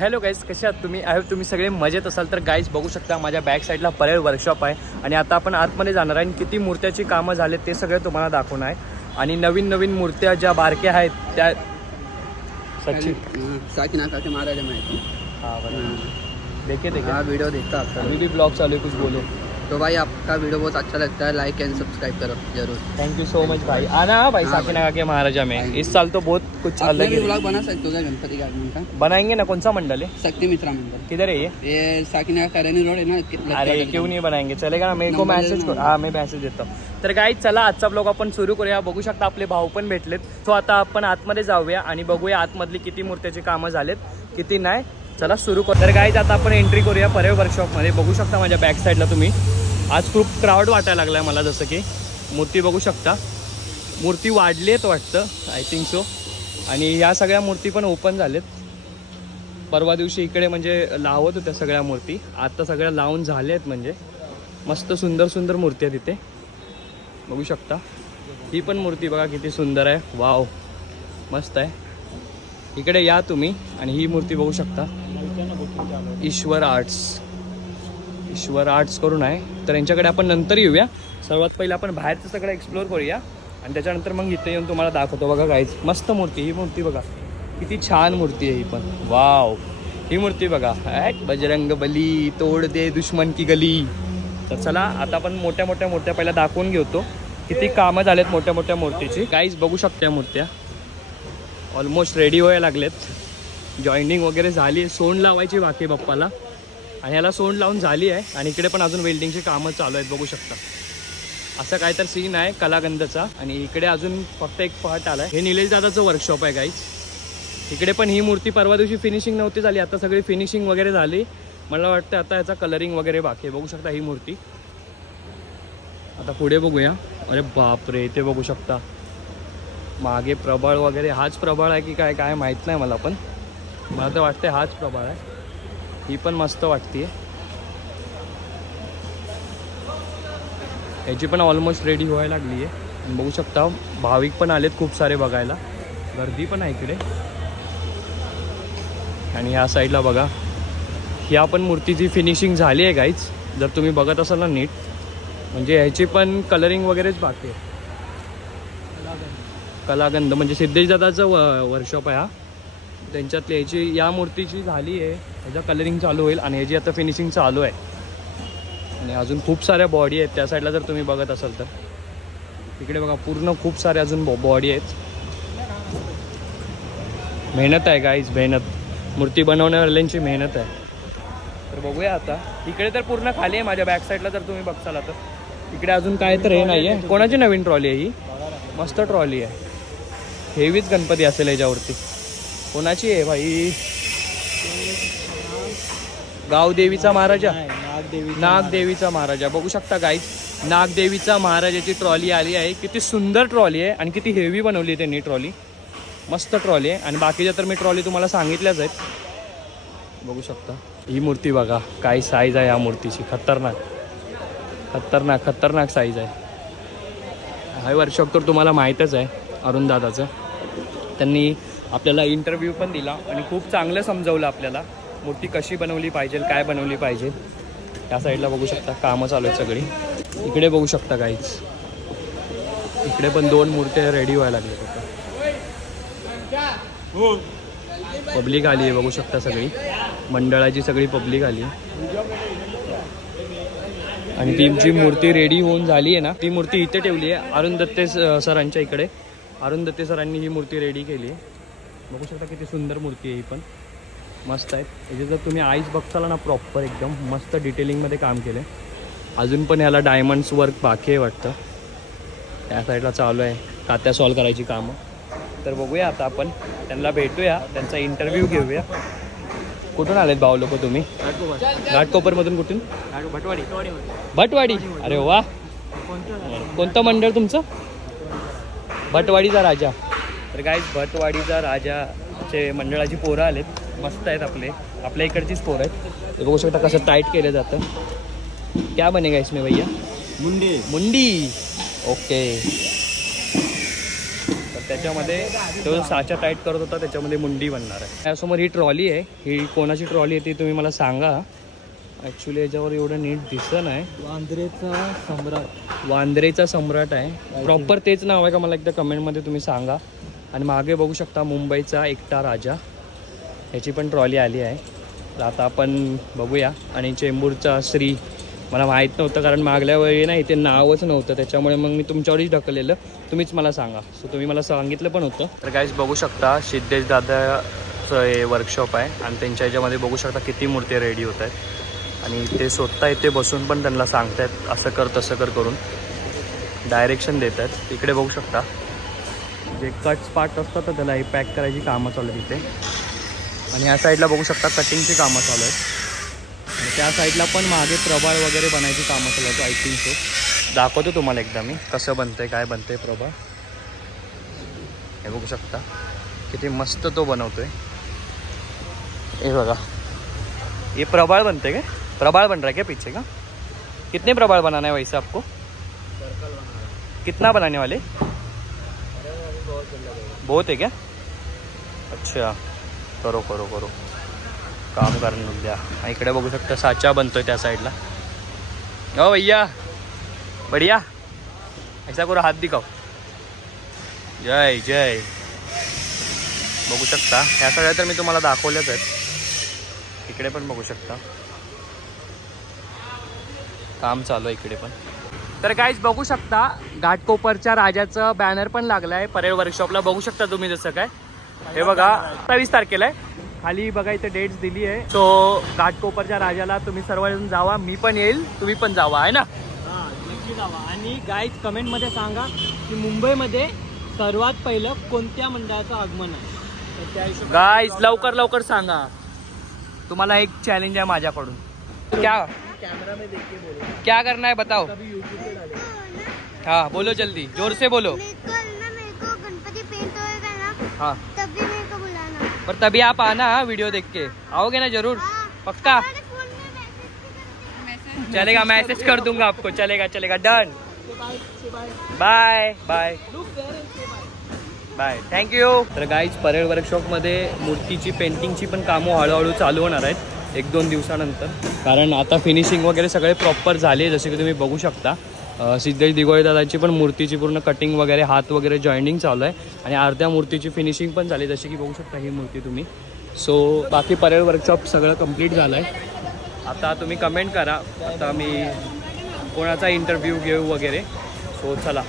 Hello guys, कसे आहात तुम्ही? आय होप तुम्ही सगळे मजेत असाल. तर गाईज बघू शकता माझ्या बॅक साईडला परेड वर्कशॉप आहे आणि आता आपण आतमध्ये जाणार आहे आणि किती मूर्त्याची कामं झाले ते सगळे तुम्हाला दाखवणार आहे. आणि नवीन नवीन मूर्त्या ज्या बारक्या आहेत त्या साकीनाथ महाराज में हाँ बराबर देखे हाँ वीडियो देखता आपका अभी भी ब्लॉग चालू है, कुछ बोलो. तो भाई आपका वीडियो बहुत अच्छा लगता है, लाइक एंड सब्सक्राइब करो जरूर. थैंक यू सो मच भाई. आना भाई साकीनाथ के महाराजा में. इस साल तो बहुत कुछ अलग है. ब्लॉग बना सकते हो क्या गणपति के आगमन का? बनाएंगे ना. कौन सा मंडल है? शक्ति मित्रा मंडल. किधर है ये साकीनाथ करनी रोड है ना. अरे क्यों नहीं बनाएंगे, चलेगा ना. मेरे को मैसेज करो. हाँ मैं मैसेज देतो. तर गाईज चला आजचा ब्लॉग आपण सुरू करूया. बघू शकता आपले भाऊ पण भेटलेत. तो आता आपण आतमध्ये जाऊया आणि बघूया आतमधली किती मूर्त्याची कामं झालेत किती नाही. चला सुरू करू. तर गाईज आता आपण एंट्री करूया परेड वर्कशॉपमध्ये. बघू शकता माझ्या बॅक साईडला तुम्ही आज खूप क्राऊड वाटायला लागलाय मला. जसं की मूर्ती बघू शकता, मूर्ती वाढली आहेत वाटतं, आय थिंक सो. आणि या सगळ्या मूर्ती पण ओपन झालेत. परवा दिवशी इकडे म्हणजे लावत होत्या सगळ्या मूर्ती, आता सगळ्या लावून झाल्या आहेत. म्हणजे मस्त सुंदर सुंदर मूर्ती आहे तिथे बघू शकता. ही पण मूर्ती बघा किती सुंदर आहे. वाव मस्त आहे. इकडे या तुम्ही आणि ही मूर्ती बघू शकता. ईश्वर आर्ट्स करून आहे. तर यांच्याकडे आपण नंतर येऊया. सर्वात पहिले आपण बाहेरचं सगळं एक्सप्लोर करूया आणि त्याच्यानंतर मग इथे येऊन तुम्हाला दाखवतो. बघा गाईज मस्त मूर्ती. ही मूर्ती बघा किती छान मूर्ती आहे ही पण. वाव ही मूर्ती बघा. बजरंग बली तोड दे दुश्मन की गली. तर चला आता आपण मोठ्या मोठ्या पहिला दाखवून घेतो किती कामं झालेत मोठ्या मोठ्या मूर्तीची. गाईज बघू शकता मूर्त्या ऑलमोस्ट रेडी व्हायला लागलेत. जॉईनिंग वगैरे झाली आहे. सोंड लावायची बाकी बाप्पाला आणि ह्याला सोंड लावून झाली आहे. आणि इकडे पण अजून वेल्डिंगची कामं चालू आहेत बघू शकता. असं काय तर सीन आहे कलागंधचा. आणि इकडे अजून फक्त एक पार्ट आला आहे. हे निलेश दादाचं वर्कशॉप आहे गाईज. इकडे पण ही मूर्ती परवा दिवशी फिनिशिंग नव्हती झाली, आता सगळी फिनिशिंग वगैरे झाली. मला वाटतं आता याचा कलरिंग वगैरे बाकी आहे. बघू शकता ही मूर्ती. आता पुढे बघूया. अरे बापरे, इथे बघू शकता मागे प्रबळ वगैरे. हाच प्रबळ आहे की काय काय माहीत नाही मला, पण मला तर वाटतं हाच प्रबळ आहे. ही पण मस्त वाटते. याची पण ऑलमोस्ट रेडी व्हायला लागली आहे. बघू शकता भाविक पण आलेत खूप सारे बघायला. गर्दी पण आहे इकडे. आणि ह्या साईडला बघा ह्या पण मूर्तीची फिनिशिंग झाली आहे गाईज. जर तुम्ही बघत असाल ना नीट, म्हणजे ह्याची पण कलरिंग वगैरेच बाकी आहे. कलागंध म्हणजे सिद्धेश दादाचं वर्कशॉप आहे हा. त्यांच्यातली ह्याची या मूर्तीची झाली आहे. ह्याचं कलरिंग चालू होईल आणि ह्याची आता फिनिशिंग चालू आहे. आणि अजून खूप साऱ्या बॉडी आहेत त्या साईडला जर तुम्ही बघत असाल तर. इकडे बघा पूर्ण खूप सारे अजून बॉडी आहेत. मेहनत आहे गाईज, मेहनत. मूर्ती बनवण्यावाल्यांची मेहनत आहे. तर बघूया आता. इकडे तर पूर्ण खाली आहे माझ्या बॅक साईडला जर तुम्ही बघताल तर. इकडे अजून काय तर हे नाही आहे. कोणाची नवीन ट्रॉली आहे ही? मस्त ट्रॉली आहे. हेवीच गणपती असेल याच्यावरती. कोणाची आहे भाई? गावदेवीचा महाराजा, नागदेवीचा महाराजा. बघू शकता गाईज नागदेवीचा महाराजाची ट्रॉली आली आहे. किती सुंदर ट्रॉली आहे आणि किती हेवी बनवली आहे त्यांनी ट्रॉली. मस्त ट्रॉली आहे. आणि बाकीच्या तर मी ट्रॉली तुम्हाला सांगितल्याच आहेत. बघू शकता ही मूर्ती बघा काय साईज आहे या मूर्तीची. खतरनाक खतरनाक खतरनाक साईज आहे. हा वर्कशॉप तर तुम्हाला माहीतच आहे अरुण दादाचं. त्यांनी आपल्याला इंटरव्ह्यू पण दिला आणि खूप चांगलं समजवलं आपल्याला मूर्ती कशी बनवली पाहिजे, काय बनवली पाहिजे. त्या साईडला बघू शकता कामं चालू आहेत सगळी. इकडे बघू शकता गाईज इकडे पण 2 मूर्त्या रेडी व्हायला लागल्या. पब्लिक आली आहे बघू शकता. सगळी मंडळाची सगळी पब्लिक आली आहे. आणि ती जी मूर्ती रेडी होऊन झाली आहे ना, ती मूर्ती इथे ठेवली आहे अरुण दत्ते सरांच्या इकडे. अरुण दत्ते सरांनी ही मूर्ती रेडी केली आहे. बघू शकता किती सुंदर मूर्ती आहे ही पण. मस्त आहे. याचे जर तुम्ही आईज बघताल ना प्रॉपर एकदम मस्त डिटेलिंगमध्ये काम केलं आहे. अजून पण याला डायमंड्स वर्क बाकी आहे वाटतं. त्या साईडला चालू आहे कात्या सॉल्व करायची कामं. तर बघूया आता आपण त्यांना भेटूया, त्यांचा इंटरव्ह्यू घेऊया. कुठून आलेत भाऊ लोक तुम्ही? घाटकोपरमधून. कुठून? भटवाडी. अरे वा. कोणतं मंडळ तुमचं? भटवाडीचा राजा. तर गाईज भटवाडीचा राजाचे मंडळाची पोरं आलेत. मस्त आहेत आपल्या इकडचीच पोरं आहेत. बघू शकता कसं टाईट केलं जातं. क्या बनेगा इसमें भैया? मुंडी. ओके. त्याच्यामध्ये तो साचा टाईट करत होता, त्याच्यामध्ये मुंडी बनणार आहे. त्यासमोर ही ट्रॉली आहे. ही कोणाची ट्रॉली आहे ती तुम्ही मला सांगा. ॲक्च्युली याच्यावर एवढं नीट दिसत नाही. वांद्रेचा सम्राट आहे. प्रॉपर तेच नाव आहे का मला एकदा कमेंटमध्ये तुम्ही सांगा. आणि मागे बघू शकता मुंबईचा एकटा राजा, ह्याची पण ट्रॉली आली आहे. तर आता आपण बघूया. आणि चेंबूरचा श्री मला माहीत नव्हतं, कारण मागल्या वेळी ना इथे नावच नव्हतं, त्याच्यामुळे मग मी तुमच्यावरच ढकललेलं. तुम्हीच मला सांगा. सो तुम्ही मला सांगितलं पण होतं. तर गाईज बघू शकता सिद्धेश दादाचं हे वर्कशॉप आहे आणि त्यांच्या ह्याच्यामध्ये बघू शकता किती मूर्ती रेडी होत आहेत. आणि ते स्वतः इथे बसून पण त्यांना सांगतायत असं कर तसं कर करून डायरेक्शन देत आहेत. इकडे बघू शकता जे कट्स पार्ट असतात तर त्याला हे पॅक करायची कामं चालू आहेत तिथे. आणि ह्या साईडला बघू शकता कटिंगची कामं चालू आहेत. आणि त्या साईडला पण मागे प्रभाळ वगैरे बनायची कामं चालू आहेत. आय थिंक सो दाखवतो तुम्हाला एकदा मी कसं बनतंय काय बनतंय प्रभाळ. हे बघू शकता किती मस्त तो बनवतोय. हे बघा ये प्रभाळ बनते क्या? प्रभाळ बन रहा है क्या पीछे का? कितने प्रभाळ बनाना है वैसे आपको? कितना बनाने वाले? बहुत है क्या? अच्छा करो करो करो काम करून द्या. इकडे बघू शकता साचा बनतोय त्या साईडला. हो भैया बढ़िया ऐसा करो हात दिखाओ. जय जय. बघू शकता ह्या सगळ्या तर मी तुम्हाला दाखवल्याच आहेत. इकडे पण बघू शकता काम चालू आहे इकडे पण. तर गाईज बघू शकता घाटकोपरच्या राजाचं बॅनर पण लागलं आहे परेड वर्कशॉपला. बघू शकता तुम्ही जसं काय हे बघा 27 तारखेला आहे. खाली बघा इथे डेट्स दिली आहे. सो घाटकोपरच्या राजाला तुम्ही सर्वजण जावा. मी पण येईल, तुम्ही पण जावा आहे ना. नक्की जावा. आणि गाईज कमेंटमध्ये सांगा की मुंबईमध्ये सर्वात पहिलं कोणत्या मंडळाचं आगमन आहे. तर त्या हिशोबाने गाईज लवकर लवकर सांगा. तुम्हाला एक चॅलेंज आहे माझ्याकडून. क्या कैमरा में देख के बोलो क्या करना है बताओ. कभी यूट्यूब पे डालेंगे. हाँ बोलो जल्दी जोर से बोलो. मेरे को गणपति पेंट होएगा ना हाँ तभी मेरे को बुलाना. पर तभी आप आना वीडियो देख के. आओगे ना जरूर पक्का. हमारे फोन में मैसेज चलेगा मैसेज कर दूंगा आपको. चलेगा चलेगा done. Bye bye bye bye look there and say bye. Bye thank you. तर गाईज परेड वर्कशॉपमध्ये मूर्तीची पेंटिंगची पण कामं हळूहळू चालू होणार आहेत 1-2 दिवसानंतर. कारण आता फिनिशिंग वगैरे सगळे प्रॉपर झाले जसे की तुम्ही बघू शकता. सिद्धेश दिघोळे दादाची पण मूर्तीची पूर्ण कटिंग वगैरे हात वगैरे जॉईनिंग चालू आहे. आणि अर्ध्या मूर्तीची फिनिशिंग पण झाली जशी की बघू शकता ही मूर्ती तुम्ही. सो बाकी परेड वर्कशॉप सगळं कंप्लीट झालं आहे. आता तुम्ही कमेंट करा आता मी कोणाचा इंटरव्ह्यू घेऊ वगैरे. सो चला